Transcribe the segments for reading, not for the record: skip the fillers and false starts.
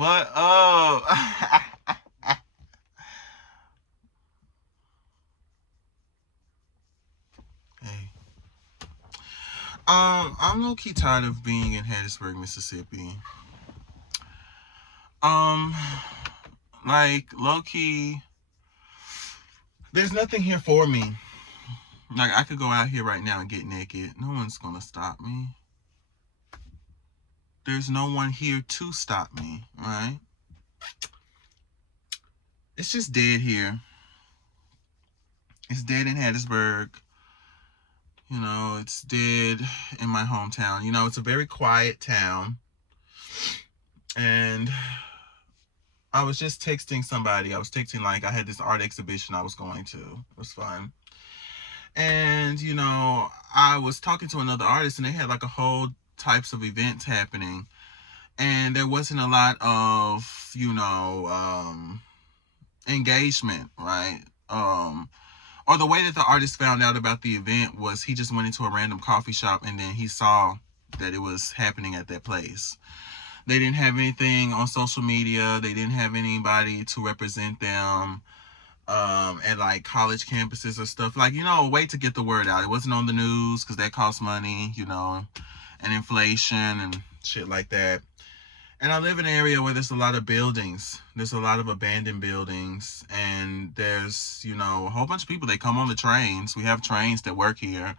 What up? Hey. I'm low key tired of being in Hattiesburg, Mississippi. Um, like low key, there's nothing here for me. Like I could go out here right now and get naked. No one's gonna stop me. There's no one here to stop me, right? It's just dead here. It's dead in Hattiesburg. It's dead in my hometown. It's a very quiet town. And I was just texting somebody. I was texting, like, I had this art exhibition I was going to. It was fun. And, I was talking to another artist and they had like a whole types of events happening. And there wasn't a lot of, engagement, right? Or the way that the artist found out about the event was he just went into a random coffee shop and then he saw that it was happening at that place. They didn't have anything on social media. They didn't have anybody to represent them at like college campuses or stuff. Like, a way to get the word out. It wasn't on the news because that costs money, and inflation and shit like that. And I live in an area where there's a lot of buildings. There's a lot of abandoned buildings. And there's, a whole bunch of people that come on the trains. We have trains that work here.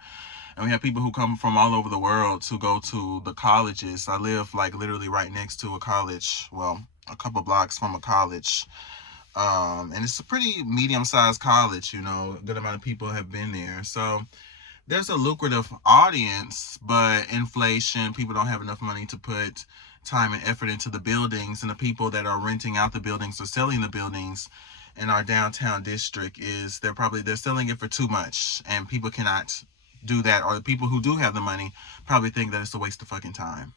And we have people who come from all over the world to go to the colleges. I live like literally right next to a college. Well, a couple blocks from a college. And it's a pretty medium-sized college, a good amount of people have been there. So there's a lucrative audience, but inflation, people don't have enough money to put time and effort into the buildings. And the people that are renting out the buildings or selling the buildings in our downtown district they're selling it for too much. And people cannot do that, or the people who do have the money probably think that it's a waste of fucking time.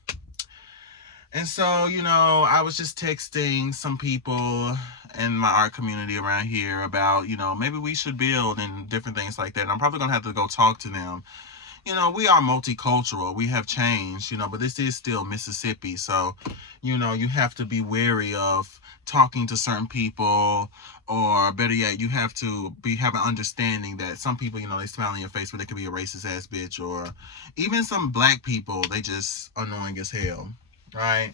And so, I was just texting some people in my art community around here about, maybe we should build and different things like that. And I'm probably going to have to go talk to them. We are multicultural. We have changed, but this is still Mississippi. So, you have to be wary of talking to certain people, or better yet, you have to have an understanding that some people, they smile in your face, but they could be a racist ass bitch, or even some black people, they just annoying as hell, right?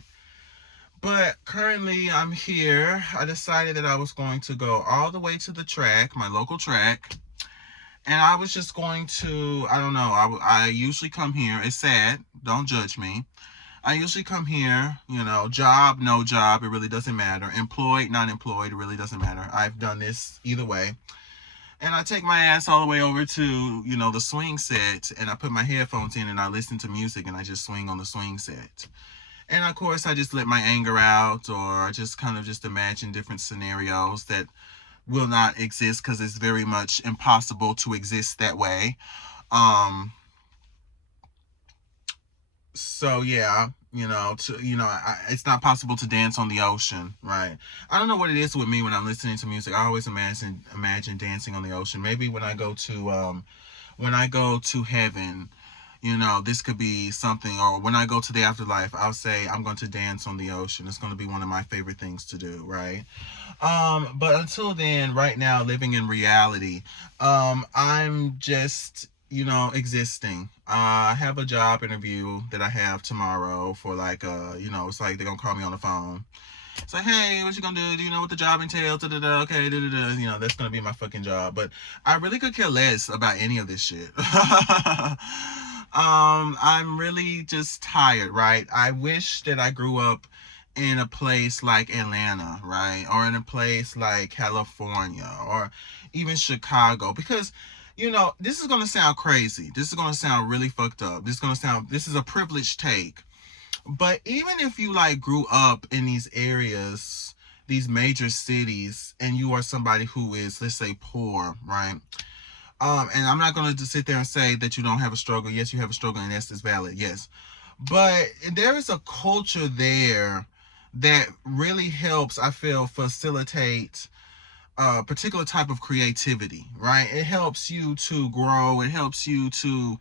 But currently I'm here. I decided that I was going to go all the way to the track, my local track. And I was just going to, I don't know, I usually come here. It's sad. Don't judge me. I usually come here, job, no job. It really doesn't matter. Employed, not employed. It really doesn't matter. I've done this either way. And I take my ass all the way over to, the swing set. And I put my headphones in and I listen to music and I just swing on the swing set. And of course, I just let my anger out, or just kind of just imagine different scenarios that will not exist because it's very much impossible to exist that way. So yeah, it's not possible to dance on the ocean, right? I don't know what it is with me when I'm listening to music. I always imagine dancing on the ocean. Maybe when I go to heaven, this could be something. Or when I go to the afterlife, I'll say I'm going to dance on the ocean. It's going to be one of my favorite things to do, right? But until then, right now, living in reality, I'm just, existing. I have a job interview that I have tomorrow for like, it's like they're going to call me on the phone. It's like, hey, what you gonna do? Do you know what the job entails? Da-da-da, okay, da-da-da. That's gonna be my fucking job. But I really could care less about any of this shit. I'm really just tired, right? I wish that I grew up in a place like Atlanta, right? Or in a place like California or even Chicago. Because, this is gonna sound crazy. This is gonna sound really fucked up. This is a privileged take. But even if you like grew up in these areas, these major cities, and you are somebody who is, let's say, poor, right? And I'm not gonna just sit there and say that you don't have a struggle. Yes, you have a struggle, and yes, it's valid. Yes, but there is a culture there that really helps, I feel, facilitate a particular type of creativity, right? It helps you to grow. It helps you to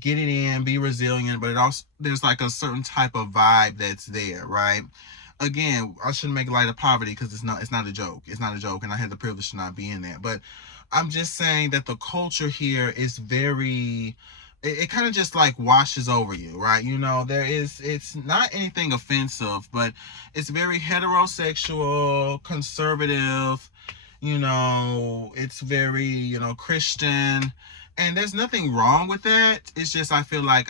get it in, be resilient, but it also, there's like a certain type of vibe that's there, right? again, I shouldn't make light of poverty because it's not a joke. It's not a joke, and I had the privilege to not be in that. But I'm just saying that the culture here is very, it kind of just like washes over you, right? You know, it's not anything offensive, but it's very heterosexual, conservative, you know, it's very, you know, Christian, and there's nothing wrong with that. It's just I feel like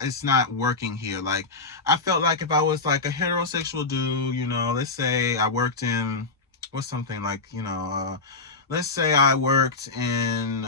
it's not working here. Like, I felt like if I was like a heterosexual dude, you know, let's say I worked in, what's something like, you know, let's say I worked in,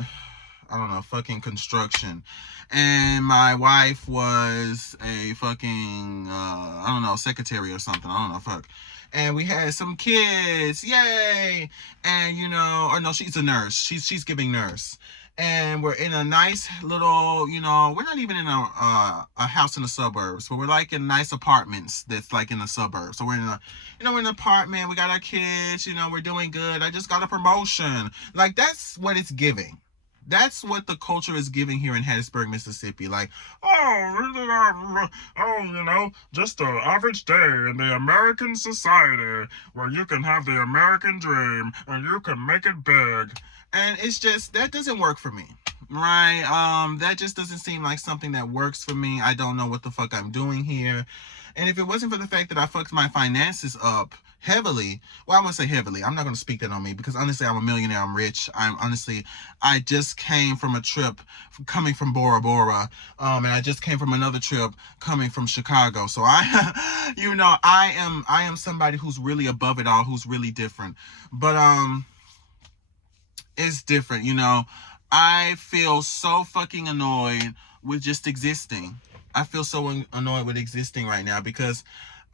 I don't know, fucking construction, and my wife was a fucking, I don't know, secretary or something. I don't know, fuck. And we had some kids, yay! And you know, or no, she's a nurse. She's giving nurse, and we're in a nice little, you know, we're not even in a house in the suburbs, but we're like in nice apartments that's like in the suburbs. So we're in a, you know, we're in an apartment. We got our kids. You know, we're doing good. I just got a promotion. Like, that's what it's giving. That's what the culture is giving here in Hattiesburg, Mississippi. Like, you know, just an average day in the American society where you can have the American dream and you can make it big. And it's just, that doesn't work for me. Right? That just doesn't seem like something that works for me. I don't know what the fuck I'm doing here. And if it wasn't for the fact that I fucked my finances up heavily, well, I won't say heavily. I'm not going to speak that on me because honestly, I'm a millionaire. I'm rich. I just came from a trip coming from Bora Bora. And I just came from another trip coming from Chicago. So you know, I am somebody who's really above it all, who's really different. But, it's different, you know. I feel so fucking annoyed with just existing. I feel so annoyed with existing right now because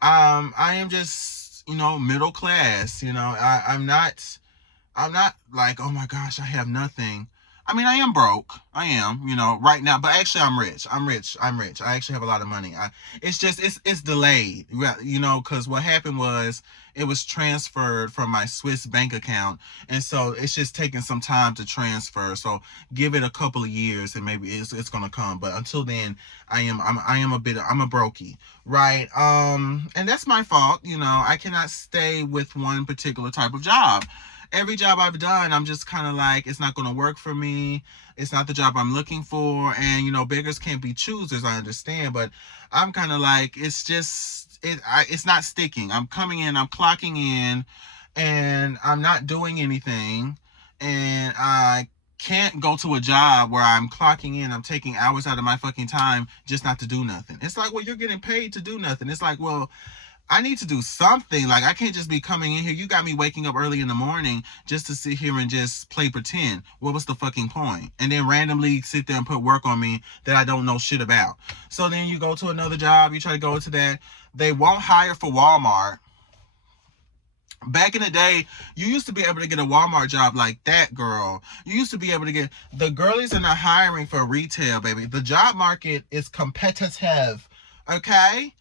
I am just, you know, middle class, you know. I'm not like, oh my gosh, I have nothing. I mean, I am broke. I am, you know, right now. But actually, I'm rich. I'm rich. I'm rich. I actually have a lot of money. It's just, it's delayed, you know, because what happened was it was transferred from my Swiss bank account, and so it's just taking some time to transfer. So give it a couple of years, and maybe it's gonna come. But until then, I'm a brokey, right? And that's my fault. You know, I cannot stay with one particular type of job. Every job I've done, I'm just kind of like, it's not going to work for me. It's not the job I'm looking for. And, you know, beggars can't be choosers, I understand. But I'm kind of like, it's just, it's not sticking. I'm coming in, I'm clocking in, and I'm not doing anything. And I can't go to a job where I'm clocking in, I'm taking hours out of my fucking time just not to do nothing. It's like, well, you're getting paid to do nothing. It's like, well, I need to do something. Like, I can't just be coming in here. You got me waking up early in the morning just to sit here and just play pretend. What was the fucking point? And then randomly sit there and put work on me that I don't know shit about. So then you go to another job, you try to go to that. They won't hire for Walmart. Back in the day, you used to be able to get a Walmart job like that, girl. You used to be able to get, the girlies are not hiring for retail, baby. The job market is competitive. Okay?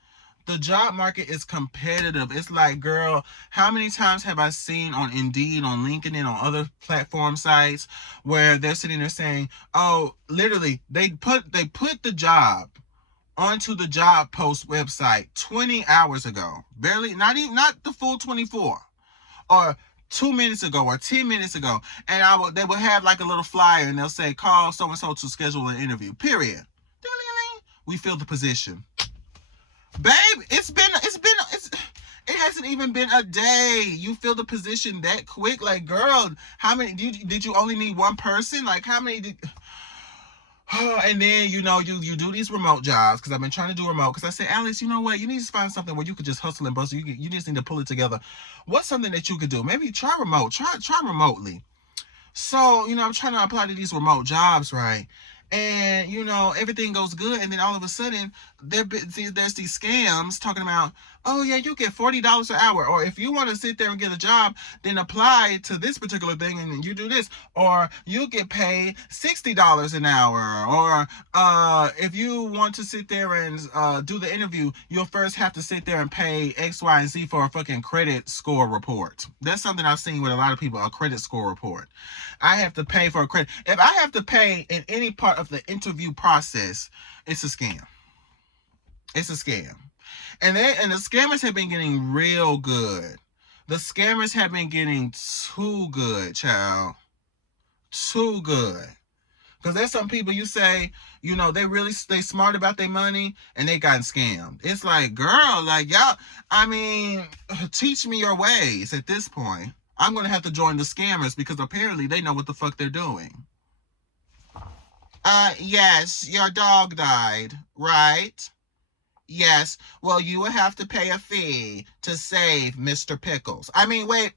The job market is competitive. It's like, girl, how many times have I seen on Indeed, on LinkedIn, on other platform sites where they're sitting there saying, oh, literally, they put the job onto the job post website 20 hours ago. Barely, not the full 24. Or 2 minutes ago or 10 minutes ago. And they will have like a little flyer and they'll say, call so and so to schedule an interview. Period. We fill the position. Babe, it hasn't even been a day. You fill the position that quick. Like, girl, how many did you only need one person? Like, how many did and then, you know, you do these remote jobs, because I've been trying to do remote, because I said, Alex, you know what, you need to find something where you could just hustle and bustle. You just need to pull it together. What's something that you could do? Maybe try remote. Try remotely. So, you know, I'm trying to apply to these remote jobs, right? And, you know, everything goes good. And then all of a sudden, there's these scams talking about, oh, yeah, you get $40 an hour. Or if you want to sit there and get a job, then apply to this particular thing and you do this. Or you get paid $60 an hour. Or if you want to sit there and do the interview, you'll first have to sit there and pay X, Y, and Z for a fucking credit score report. That's something I've seen with a lot of people, a credit score report. I have to pay for a credit. If I have to pay in any part of the interview process, it's a scam. It's a scam. And the scammers have been getting real good. The scammers have been getting too good, child. Too good. Because there's some people you say, you know, they smart about their money and they got scammed. It's like, girl, like y'all, I mean, teach me your ways at this point. I'm going to have to join the scammers because apparently they know what the fuck they're doing. Yes, your dog died, right? Yes, well, you will have to pay a fee to save Mr. Pickles. I mean, wait,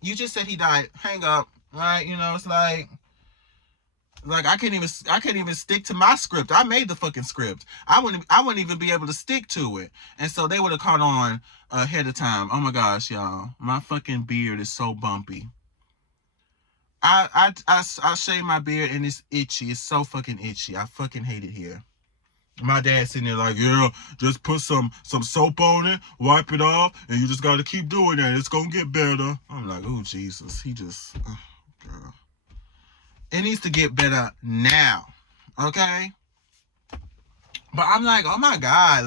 you just said he died. Hang up, right? You know, it's like I can't even stick to my script. I made the fucking script. I wouldn't even be able to stick to it. And so they would have caught on ahead of time. Oh my gosh, y'all. My fucking beard is so bumpy. I shave my beard and it's itchy. It's so fucking itchy. I fucking hate it here. My dad's sitting there like, yeah, just put some soap on it, wipe it off, and you just got to keep doing that. It's going to get better. I'm like, oh, Jesus. He just, girl. It needs to get better now, okay? But I'm like, oh, my God.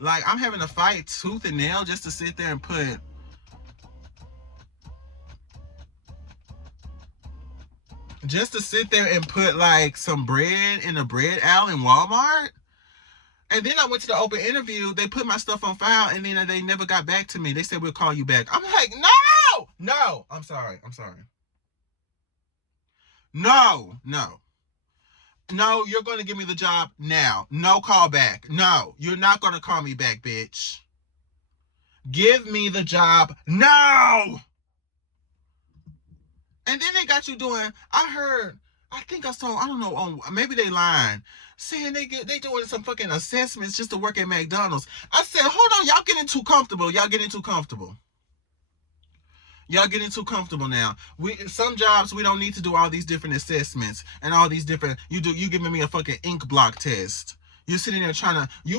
Like I'm having to fight tooth and nail just to sit there and put like some bread in a bread aisle in Walmart. And then I went to the open interview. They put my stuff on file, and then they never got back to me. They said, we'll call you back. I'm like, no. I'm sorry. No, you're going to give me the job now. No call back. No, you're not going to call me back, bitch. Give me the job now. And then they got you doing, I don't know, maybe they lying, saying they doing some fucking assessments just to work at McDonald's. I said, hold on, y'all getting too comfortable now. Some jobs we don't need to do all these different assessments and all these different, you giving me a fucking ink block test. You're sitting there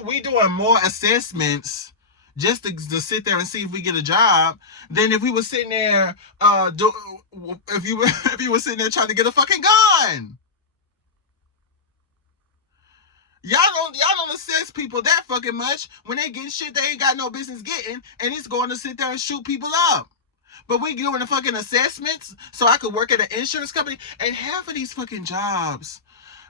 we doing more assessments just to sit there and see if we get a job than if we were sitting there if you were sitting there trying to get a fucking gun. Y'all don't assess people that fucking much when they getting shit they ain't got no business getting, and it's going to sit there and shoot people up. But we doing the fucking assessments so I could work at an insurance company. And half of these fucking jobs,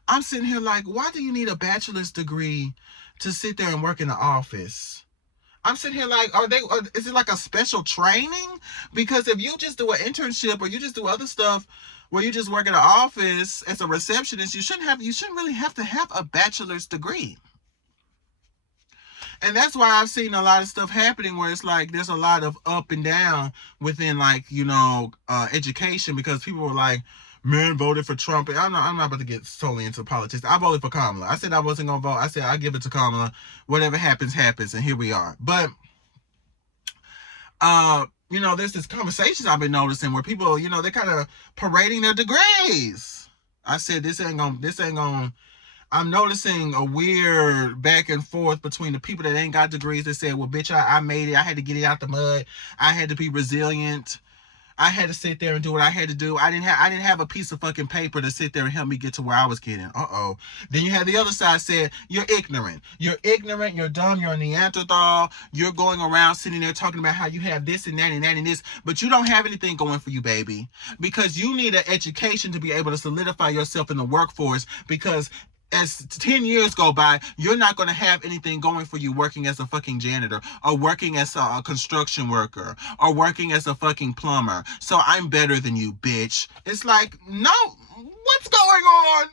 I'm sitting here like, why do you need a bachelor's degree to sit there and work in the office? I'm sitting here like, is it like a special training? Because if you just do an internship or you just do other stuff where you just work in an office as a receptionist, you shouldn't really have to have a bachelor's degree. And that's why I've seen a lot of stuff happening where it's like there's a lot of up and down within, like, you know, education, because people were like, men voted for Trump. I'm not about to get totally into politics. I voted for Kamala. I said I wasn't going to vote. I said I'll give it to Kamala. Whatever happens, happens. And here we are. But, you know, there's this conversations I've been noticing where people, you know, they're kind of parading their degrees. I said, this ain't gonna, I'm noticing a weird back and forth between the people that ain't got degrees that said, well, bitch, I made it. I had to get it out the mud. I had to be resilient. I had to sit there and do what I had to do. I didn't have a piece of fucking paper to sit there and help me get to where I was getting. Then you had the other side said, you're ignorant. You're dumb, you're a Neanderthal. You're going around sitting there talking about how you have this and that and that and this, but you don't have anything going for you, baby. Because you need an education to be able to solidify yourself in the workforce, because as 10 years go by, you're not going to have anything going for you working as a fucking janitor or working as a construction worker or working as a fucking plumber. So I'm better than you, bitch. It's like, no, what's going on?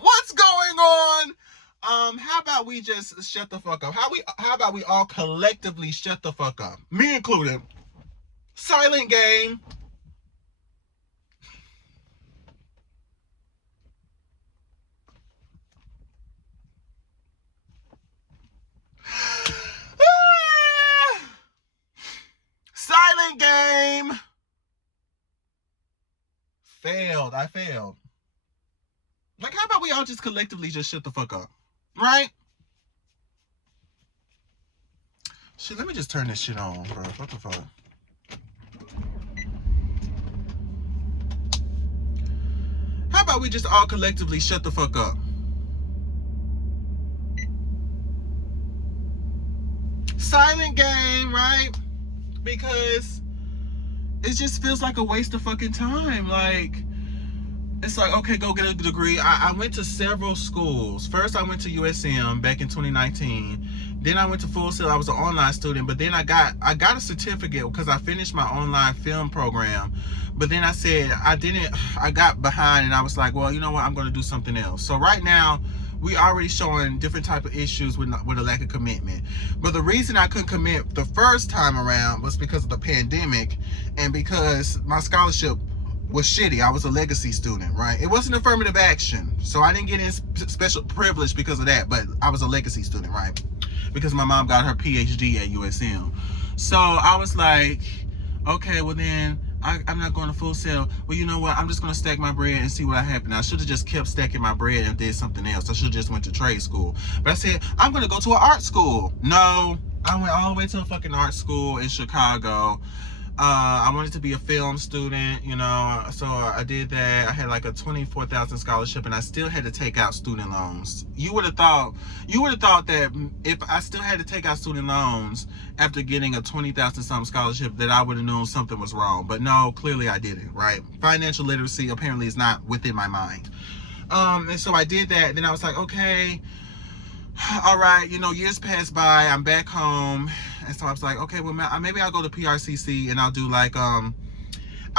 What's going on? How about we just shut the fuck up? How about we all collectively shut the fuck up? Me included. Silent game. Silent game. I failed. Like, how about we all just collectively just shut the fuck up? Right? Shit, let me just turn this shit on, bro. What the fuck? How about we just all collectively shut the fuck up? Silent game, right? Because it just feels like a waste of fucking time. Like, it's like, okay, go get a degree. I went to several schools. First, I went to USM back in 2019. Then I went to Full Sail. I was an online student, but then I got a certificate because I finished my online film program. But then I said I got behind, and I was like, well, you know what? I'm going to do something else. So right now, we already showing different type of issues with a lack of commitment. But the reason I couldn't commit the first time around was because of the pandemic, and because my scholarship was shitty. I was a legacy student, right? It wasn't affirmative action, so I didn't get in special privilege because of that, but I was a legacy student, right? Because my mom got her PhD at USM. So I was like, okay, well then I'm not going to Full Sail. Well, you know what? I'm just going to stack my bread and see what happens. I should have just kept stacking my bread and did something else. I should have just went to trade school. But I said, I'm going to go to an art school. No, I went all the way to a fucking art school in Chicago. I wanted to be a film student, you know, so I did that. I had like a $24,000 scholarship, and I still had to take out student loans. You would have thought that if I still had to take out student loans after getting a $20,000 something scholarship, that I would have known something was wrong. But no, clearly I didn't, right? Financial literacy apparently is not within my mind. And so I did that. Then I was like, okay, all right, you know, years passed by. I'm back home. And so I was like, okay, well, maybe I'll go to PRCC and I'll do like, I'll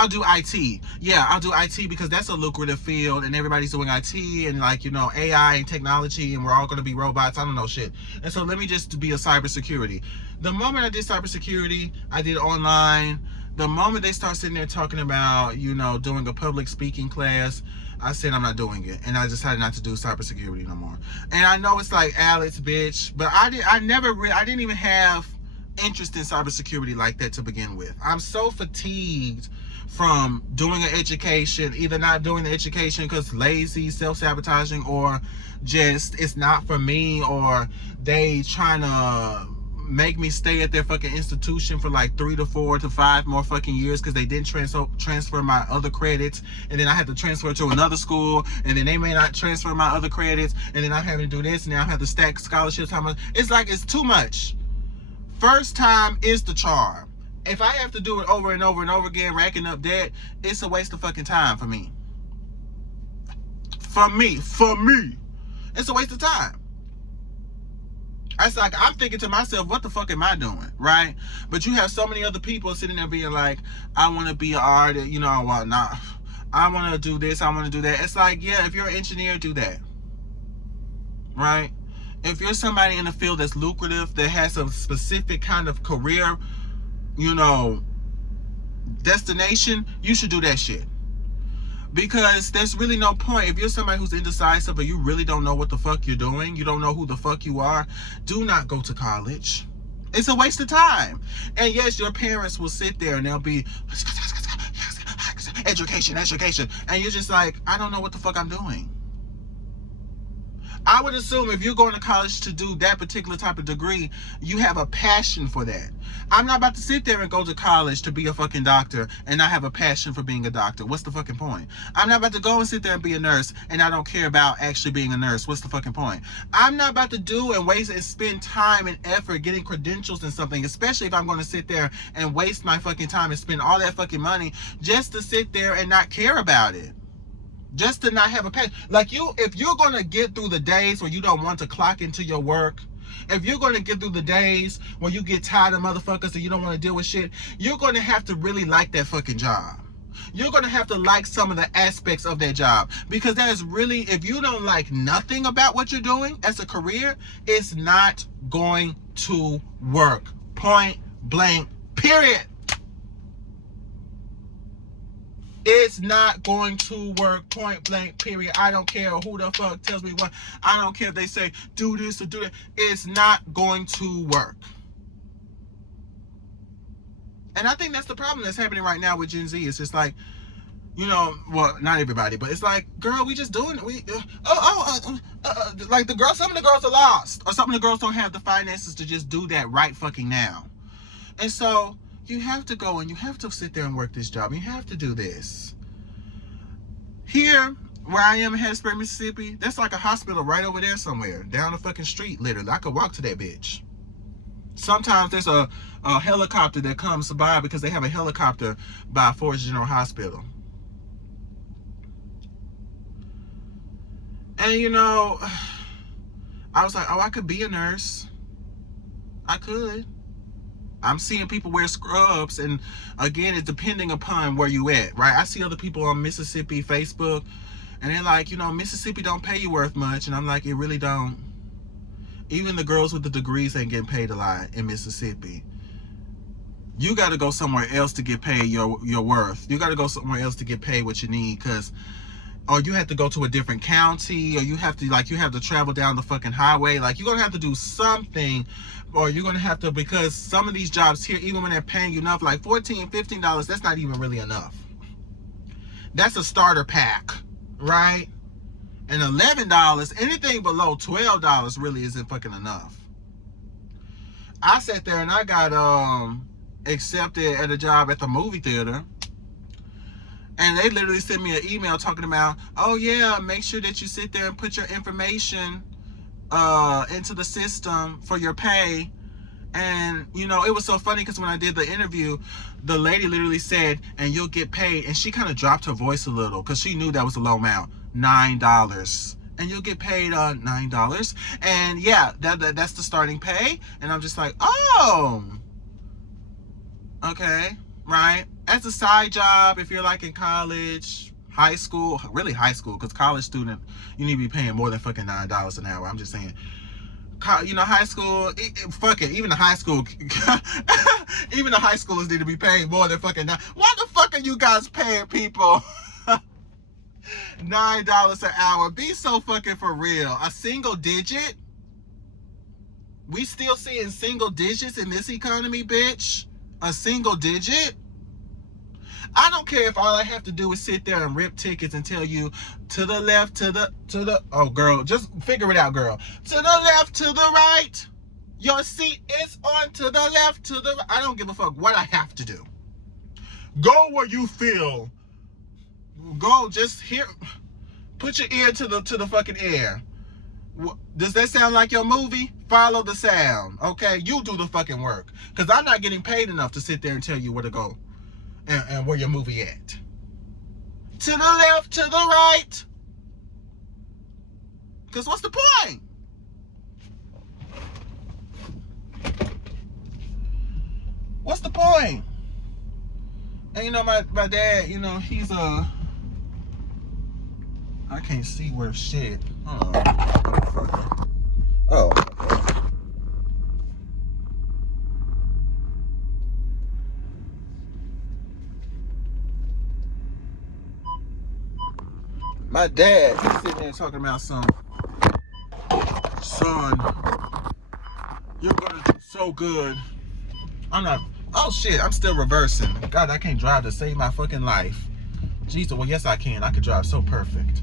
do IT. Yeah, I'll do IT because that's a lucrative field and everybody's doing IT and like, you know, AI and technology and we're all going to be robots. I don't know shit. And so let me just be a cybersecurity. The moment I did cybersecurity, I did online. The moment they start sitting there talking about, you know, doing a public speaking class, I said I'm not doing it, and I decided not to do cybersecurity no more. And I know it's like Alex, bitch, but I didn't even have interest in cybersecurity like that to begin with. I'm so fatigued from doing an education, either not doing the education because lazy, self-sabotaging, or just it's not for me, or they trying to make me stay at their fucking institution for like 3 to 4 to 5 more fucking years because they didn't transfer my other credits, and then I had to transfer to another school, and then they may not transfer my other credits, and then I'm having to do this, and then I have to stack scholarships. How much? It's like it's too much. First time is the charm. If I have to do it over and over and over again, racking up debt, it's a waste of fucking time for me. For me, it's a waste of time. It's like I'm thinking to myself, what the fuck am I doing, right? But you have so many other people sitting there being like, I want to be an artist, you know, well, nah, I want to do this, I want to do that. It's like, yeah, if you're an engineer, do that, right? If you're somebody in the field that's lucrative, that has a specific kind of career, you know, destination, you should do that shit. Because there's really no point. If you're somebody who's indecisive or you really don't know what the fuck you're doing, you don't know who the fuck you are, do not go to college. It's a waste of time. And yes, your parents will sit there and they'll be education. And you're just like, I don't know what the fuck I'm doing. I would assume if you're going to college to do that particular type of degree, you have a passion for that. I'm not about to sit there and go to college to be a fucking doctor and not have a passion for being a doctor. What's the fucking point? I'm not about to go and sit there and be a nurse and I don't care about actually being a nurse. What's the fucking point? I'm not about to do and waste and spend time and effort getting credentials in something, especially if I'm going to sit there and waste my fucking time and spend all that fucking money just to sit there and not care about it. Just to not have a passion. Like if you're going to get through the days where you don't want to clock into your work, if you're going to get through the days where you get tired of motherfuckers and you don't want to deal with shit, you're going to have to really like that fucking job. You're going to have to like some of the aspects of that job. Because that is really, if you don't like nothing about what you're doing as a career, it's not going to work. Point blank, period. It's not going to work, point blank, period. I don't care who the fuck tells me what. I don't care if they say do this or do that. It's not going to work. And I think that's the problem that's happening right now with Gen Z. It's just like, you know, well, not everybody, but it's like, girl, we just doing it. Like some of the girls are lost, or some of the girls don't have the finances to just do that right fucking now. And so you have to go and you have to sit there and work this job. You have to do this. Here, where I am in Hattiesburg, Mississippi, that's like a hospital right over there somewhere. Down the fucking street, literally. I could walk to that bitch. Sometimes there's a helicopter that comes by because they have a helicopter by Forest General Hospital. And you know, I was like, oh, I could be a nurse. I could. I'm seeing people wear scrubs, and again, it's depending upon where you at, right? I see other people on Mississippi Facebook, and they're like, you know, Mississippi don't pay you worth much, and I'm like, it really don't. Even the girls with the degrees ain't getting paid a lot in Mississippi. You got to go somewhere else to get paid your worth. You got to go somewhere else to get paid what you need, because or you have to go to a different county, or you have to travel down the fucking highway. Like, you're going to have to do something, or you're going to have to, because some of these jobs here, even when they're paying you enough, like $14, $15, that's not even really enough. That's a starter pack, right? And $11, anything below $12 really isn't fucking enough. I sat there and I got accepted at a job at the movie theater. And they literally sent me an email talking about, oh yeah, make sure that you sit there and put your information into the system for your pay. And, you know, it was so funny because when I did the interview, the lady literally said, and you'll get paid. And she kind of dropped her voice a little because she knew that was a low amount. $9. And you'll get paid $9. And yeah, that's the starting pay. And I'm just like, oh, okay, right? As a side job, if you're like in college, high school, really high school, because college student, you need to be paying more than fucking $9 an hour. I'm just saying, you know, high school, fuck it, even the high school, even the high schoolers need to be paying more than fucking $9. Why the fuck are you guys paying people $9 an hour? Be so fucking for real. A single digit? We still seeing single digits in this economy, bitch? A single digit? I don't care if all I have to do is sit there and rip tickets and tell you to the left, to the, oh girl, just figure it out, girl. To the left, to the right. Your seat is on to the left, to the right. I don't give a fuck what I have to do. Go where you feel. Go, just hear, put your ear to the fucking air. Does that sound like your movie? Follow the sound, okay? You do the fucking work. Because I'm not getting paid enough to sit there and tell you where to go. And where your movie at. To the left, to the right. Because what's the point? What's the point? And you know, my dad, you know, he's I can't see where shit. Oh. My dad, he's sitting there talking about son, you're gonna do so good. I'm not, oh shit, I'm still reversing. God, I can't drive to save my fucking life. Jesus, well, yes I can. I can drive so perfect.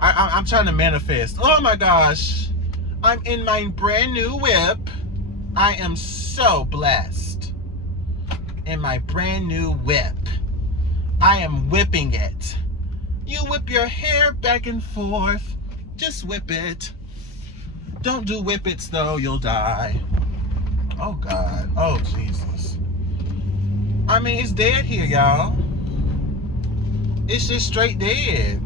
I'm trying to manifest. Oh my gosh. I'm in my brand new whip. I am so blessed. In my brand new whip. I am whipping it. You whip your hair back and forth. Just whip it. Don't do whippets though, you'll die. Oh God. Oh Jesus. I mean, it's dead here, y'all. It's just straight dead.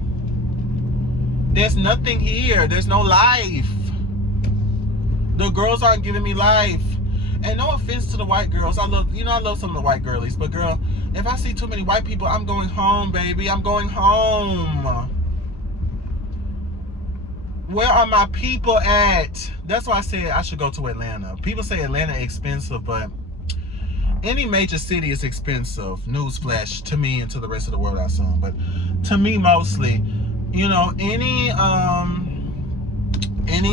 There's nothing here. There's no life. The girls aren't giving me life. And no offense to the white girls. I love some of the white girlies. But girl, if I see too many white people, I'm going home, baby. I'm going home. Where are my people at? That's why I said I should go to Atlanta. People say Atlanta expensive, but any major city is expensive. Newsflash to me and to the rest of the world, I assume. But to me mostly, you know, any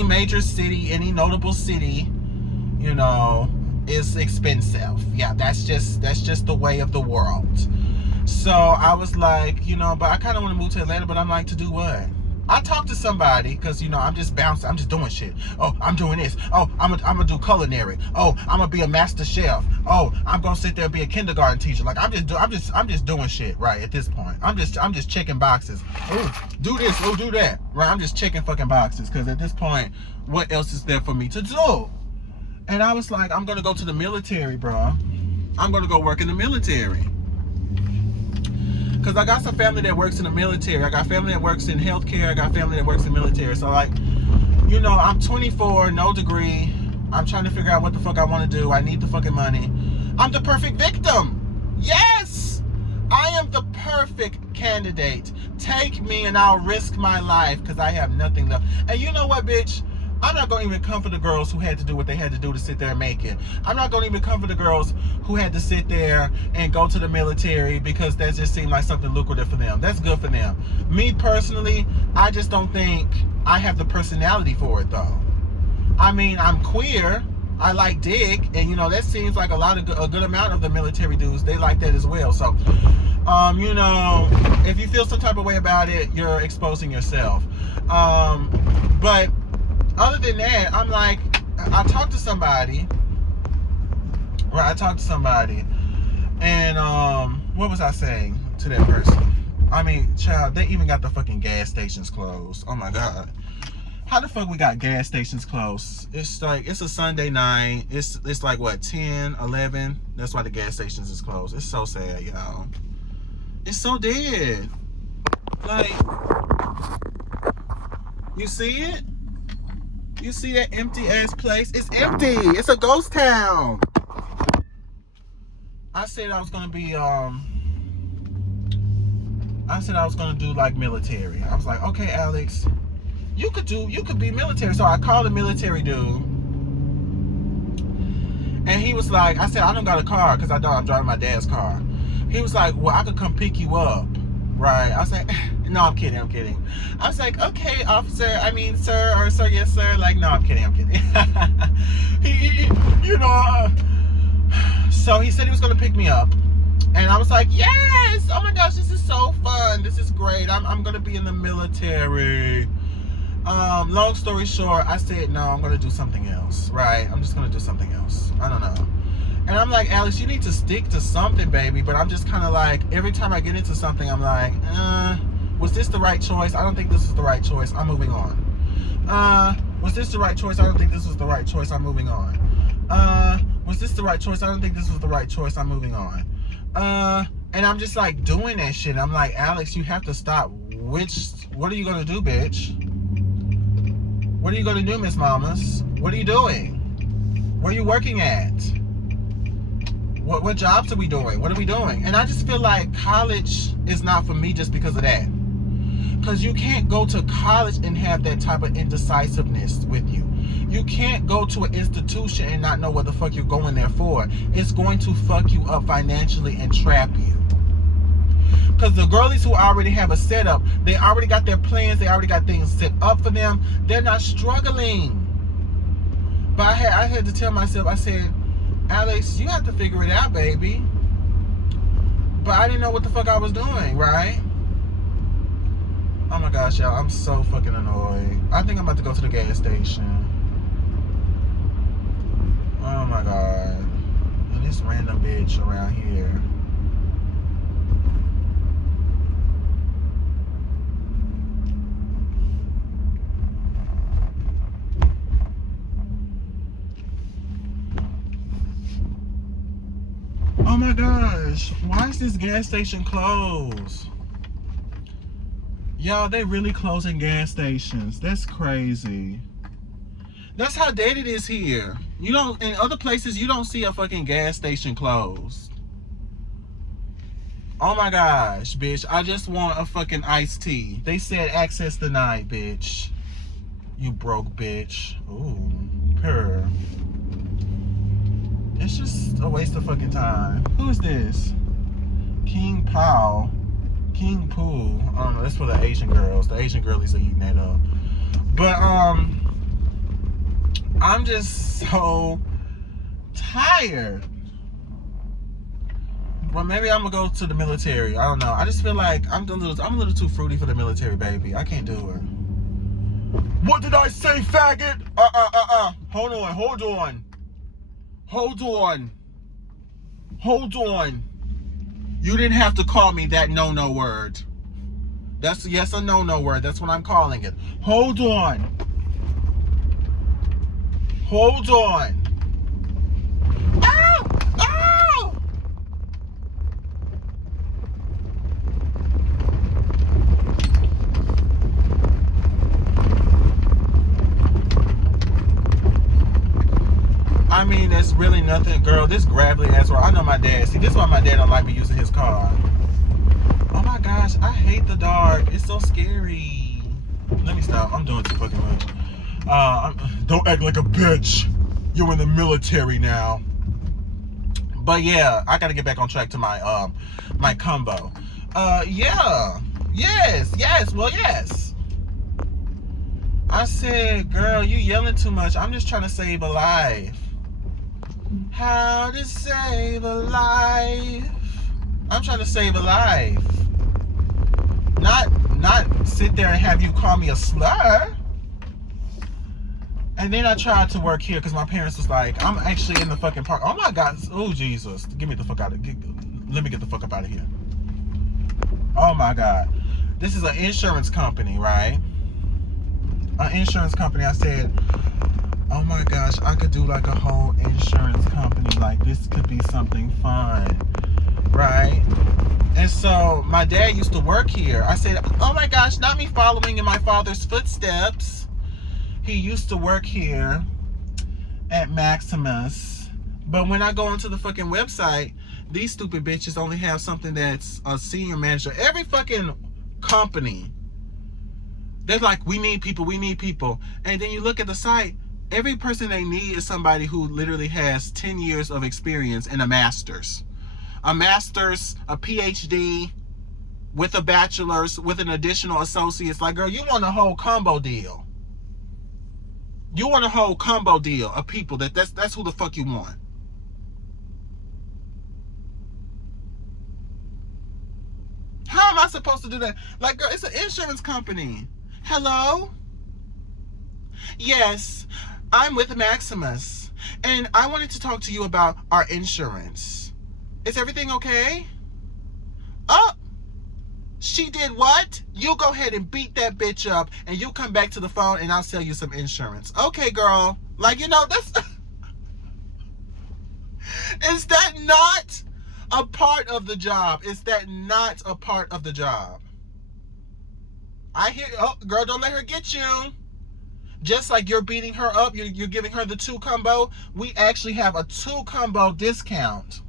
major city, any notable city, you know, is expensive. Yeah, that's just the way of the world. So I was like, you know, but I kind of want to move to Atlanta, but I'm like, to do what? I talked to somebody because, you know, I'm just bouncing. I'm just doing shit. Oh, I'm doing this. Oh, I'm gonna do culinary. Oh, I'm gonna be a master chef. Oh, I'm gonna sit there and be a kindergarten teacher. Like I'm just doing shit right at this point. I'm just checking boxes. Oh, do this. Oh, do that. Right? I'm just checking fucking boxes because at this point, what else is there for me to do? And I was like, I'm gonna go to the military, bro. I'm gonna go work in the military. Cause I got some family that works in the military. I got family that works in healthcare. I got family that works in military. So like, you know, I'm 24, no degree. I'm trying to figure out what the fuck I want to do. I need the fucking money. I'm the perfect victim. Yes! I am the perfect candidate. Take me and I'll risk my life because I have nothing left. And you know what, bitch? I'm not going to even come for the girls who had to do what they had to do to sit there and make it. I'm not going to even come for the girls who had to sit there and go to the military because that just seemed like something lucrative for them. That's good for them. Me personally, I just don't think I have the personality for it, though. I mean, I'm queer. I like dick, and you know that seems like a good amount of the military dudes, they like that as well. So, you know, if you feel some type of way about it, you're exposing yourself. But other than that, I'm like, I talked to somebody, right? And what was I saying to that person? I mean, child, they even got the fucking gas stations closed. Oh my god. How the fuck we got gas stations closed? It's like, it's a Sunday night. It's like, what, 10, 11? That's why the gas stations is closed. It's so sad, y'all. It's so dead. Like, you see it? You see that empty ass place? It's empty. It's a ghost town. I said I was gonna be, I said I was gonna do like military. I was like, okay, Alex, you could be military. So I called a military dude, and he was like, I said, I don't got a car because I'm driving my dad's car. He was like, well, I could come pick you up, right? I was like, no, I'm kidding. I was like, okay, officer, I mean, sir, or sir, yes, sir. Like, no, I'm kidding. You know, so he said he was gonna pick me up. And I was like, yes, oh my gosh, this is so fun. This is great. I'm gonna be in the military. Long story short, I said, no, I'm going to do something else, right? I'm just going to do something else. I don't know. And I'm like, Alex, you need to stick to something, baby. But I'm just kind of like, every time I get into something, I'm like, was this the right choice? I don't think this is the right choice. I'm moving on. Was this the right choice? I don't think this was the right choice. I'm moving on. Was this the right choice? I don't think this was the right choice. I'm moving on. And I'm just like doing that shit. I'm like, Alex, you have to stop. What are you going to do, bitch? What are you going to do, Miss Mamas? What are you doing? Where are you working at? What jobs are we doing? What are we doing? And I just feel like college is not for me just because of that. Because you can't go to college and have that type of indecisiveness with you. You can't go to an institution and not know what the fuck you're going there for. It's going to fuck you up financially and trap you. Because the girlies who already have a setup, they already got their plans, they already got things set up for them. They're not struggling. But I had to tell myself, I said, Alex, you have to figure it out, baby. But I didn't know what the fuck I was doing, right? Oh my gosh, y'all, I'm so fucking annoyed. I think I'm about to go to the gas station. Oh my god. And this random bitch around here. Oh my gosh, why is this gas station closed? Y'all, they really closing gas stations. That's crazy. That's how dead it is here. You don't, in other places, you don't see a fucking gas station closed. Oh my gosh, bitch, I just want a fucking iced tea. They said access denied, bitch. You broke bitch. Ooh, purr. It's just a waste of fucking time. Who is this? King Pao. King Poo. I don't know, that's for the Asian girls. The Asian girlies are eating that up. But, I'm just so tired. Well, maybe I'm gonna go to the military. I don't know. I just feel like I'm a little too fruity for the military, baby. I can't do it. What did I say, faggot? Hold on. You didn't have to call me that no word. That's yes or no word. That's what I'm calling it. Hold on. I mean, there's really nothing, girl. This gravelly ass road. I know my dad. See, this is why my dad don't like me using his car. Oh my gosh, I hate the dark. It's so scary. Let me stop. I'm doing too fucking much. Don't act like a bitch. You're in the military now. But yeah, I gotta get back on track to my my combo. Yeah. Yes. Well, yes. I said, girl, you yelling too much. I'm just trying to save a life. How to save a life? I'm trying to save a life. Not sit there and have you call me a slur. And then I tried to work here because my parents was like, I'm actually in the fucking park. Oh my God. Oh Jesus. Get me the fuck out of here. Let me get the fuck up out of here. Oh my God. This is an insurance company, right? An insurance company. I said, oh my gosh, I could do like a whole insurance company. Like this could be something fun, right? And so my dad used to work here. I said, oh my gosh, not me following in my father's footsteps. He used to work here at Maximus. But when I go into the fucking website, these stupid bitches only have something that's a senior manager. Every fucking company, they're like, we need people. And then you look at the site, every person they need is somebody who literally has 10 years of experience and a master's. A master's, a PhD, with a bachelor's, with an additional associate's. Like, girl, you want a whole combo deal. You want a whole combo deal of people. That's who the fuck you want. How am I supposed to do that? Like, girl, it's an insurance company. Hello? Yes, I'm with Maximus. And I wanted to talk to you about our insurance. Is everything okay? Oh, she did what? You go ahead and beat that bitch up and you come back to the phone and I'll sell you some insurance. Okay, girl. Like, you know, that's... Is that not a part of the job? Is that not a part of the job? I hear... Oh, girl, don't let her get you. Just like you're beating her up, you're giving her the 2 combo. We actually have a 2 combo discount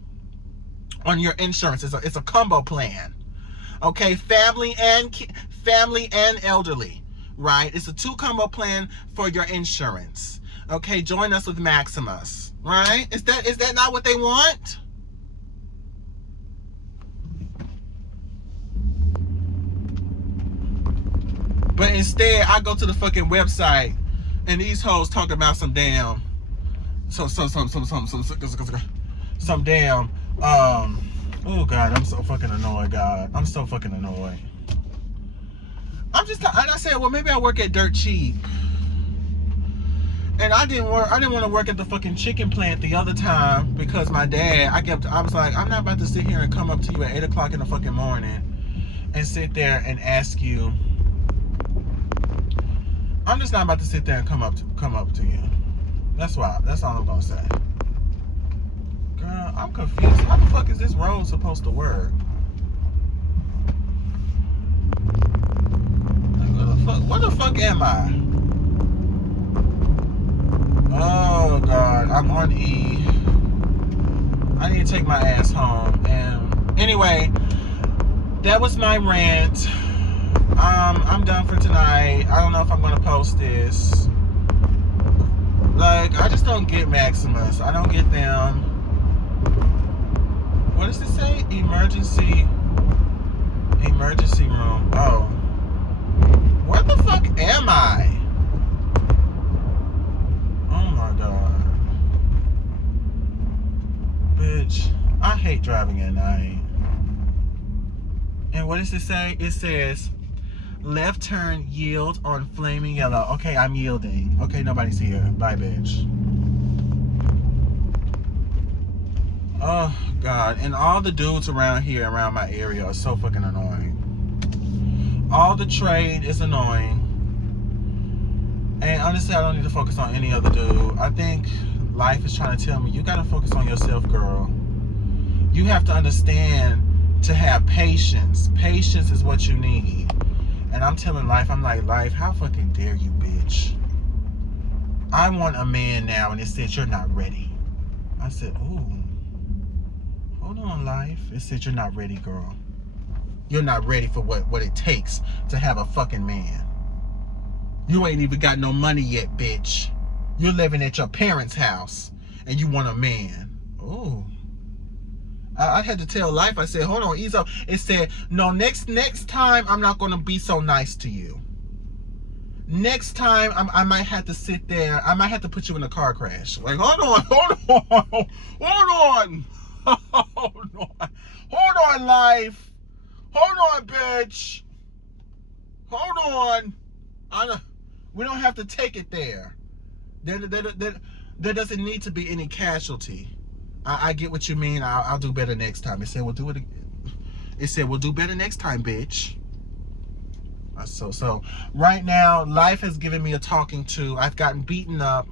on your insurance. It's a combo plan. Okay, family and elderly, right? It's a 2 combo plan for your insurance. Okay, join us with Maximus, right? Is that not what they want? But instead, I go to the fucking website and these hoes talk about some damn oh God, I'm so fucking annoyed, God. I'm so fucking annoyed. And I said, well, maybe I work at Dirt Cheap. And I didn't want to work at the fucking chicken plant the other time because my dad, I was like, I'm not about to sit here and come up to you at 8 o'clock in the fucking morning and sit there and ask you. I'm just not about to sit there and come up to you. That's all I'm gonna say. Girl, I'm confused. How the fuck is this road supposed to work? What the fuck am I? Oh God, I'm on E. I need to take my ass home. And anyway, that was my rant. I'm done for tonight. I don't know if I'm gonna post this. Like, I just don't get Maximus. I don't get them. What does it say? Emergency room. Oh. Where the fuck am I? Oh my God. Bitch, I hate driving at night. And what does it say? It says, left turn, yield on flaming yellow. Okay, I'm yielding. Okay, nobody's here. Bye, bitch. Oh, God. And all the dudes around my area are so fucking annoying. All the trade is annoying. And honestly, I don't need to focus on any other dude. I think life is trying to tell me, you gotta focus on yourself, girl. You have to understand to have patience. Patience is what you need. And I'm telling life, I'm like, life, how fucking dare you, bitch? I want a man now, and it says you're not ready. I said, ooh, hold on, life. It said, you're not ready, girl. You're not ready for what it takes to have a fucking man. You ain't even got no money yet, bitch. You're living at your parents' house and you want a man. Ooh. I had to tell life, I said, hold on, ease up. It said, no, next time I'm not going to be so nice to you. Next time I might have to sit there. I might have to put you in a car crash. Like, hold on. Hold on, life. Hold on, bitch. Hold on. We don't have to take it there. There doesn't need to be any casualty. I get what you mean. I'll do better next time. It said we'll do it again. It said we'll do better next time, bitch. So right now, life has given me a talking to. I've gotten beaten up.